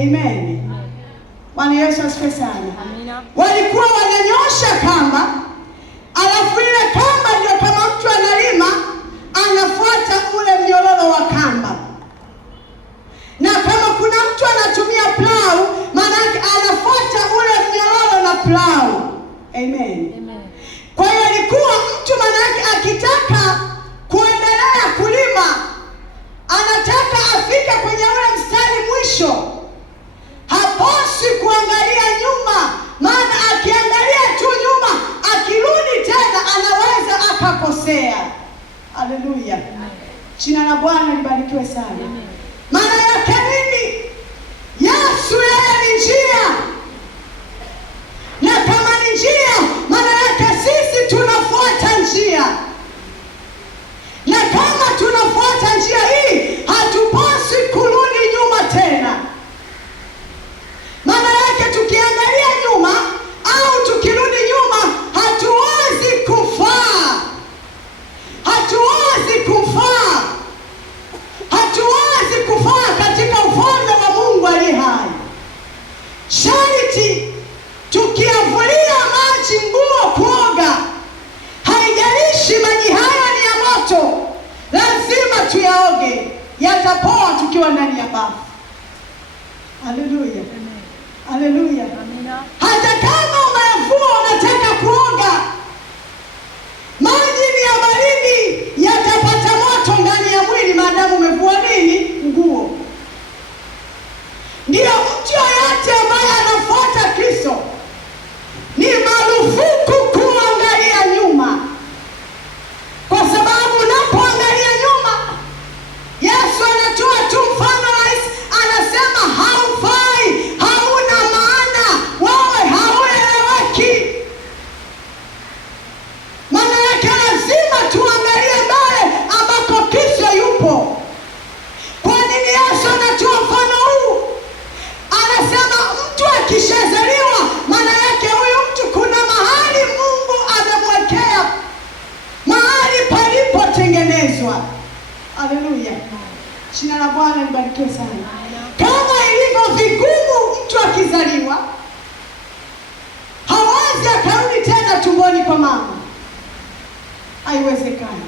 Amen. Bwana Yesu asifiwe sana. Amina. Walikuwa wananyosha kamba, alafu ile kamba ndio kama mtu analima anafuata ule mnyororo wa kamba, na kama kuna mtu anatumia plau, maana anafuata ule mnyororo na plau. Amen. Amen. Kwa hiyo alikuwa mtu maana akitaka kuendelea kulima, anataka afike kwenye ule mstari mwisho, hapaswi kuangalia nyuma, maana akiangalia tu nyuma, akirudi tena anaweza akakosea. Haleluya. Jina la Bwana libarikiwe sana. Maana yake nini? Yesu yeye ni njia, na kama ni njia, maana yake sisi tunafuata njia, na kama tunafuata njia hii, hatupaswi kurudi nyuma tena. Maana yake tukiangalia nyuma au tukirudi nyuma, hatuwezi kufaa, hatuwezi kufaa, hatuwezi kufaa katika ufalme wa Mungu aliye hai. Sharti tukiavulia maji nguo kuoga, haijalishi maji haya ni ya moto, lazima tuyaoge, yatapoa tukiwa ndani ya bafu. Haleluya. Haleluya. Amina. Hata kama umevua unataka kuoga, maji ni ya baridi, yatapata moto ndani ya mwili maadamu umevua nini? Nguo. Ndiyo, mtu yoyote ambaye anafuata Kristo ni marufuku kuangalia nyuma, kwa sababu unapoangalia nyuma, Yesu anatoa tu mfano rahisi, anasema haufai, hauna maana, wewe haueleweki. Maana yake lazima tuangalie mbele ambako Kristo yupo. Kwa nini Yesu anatoa mfano huu? Anasema mtu akishazaliwa, maana yake huyu mtu kuna mahali Mungu amemwekea, mahali palipotengenezwa. Haleluya. Jina la Bwana libarikiwe sana. Kama ilivyo vigumu mtu akizaliwa, hawezi akarudi tena tumboni kwa mama, haiwezekani.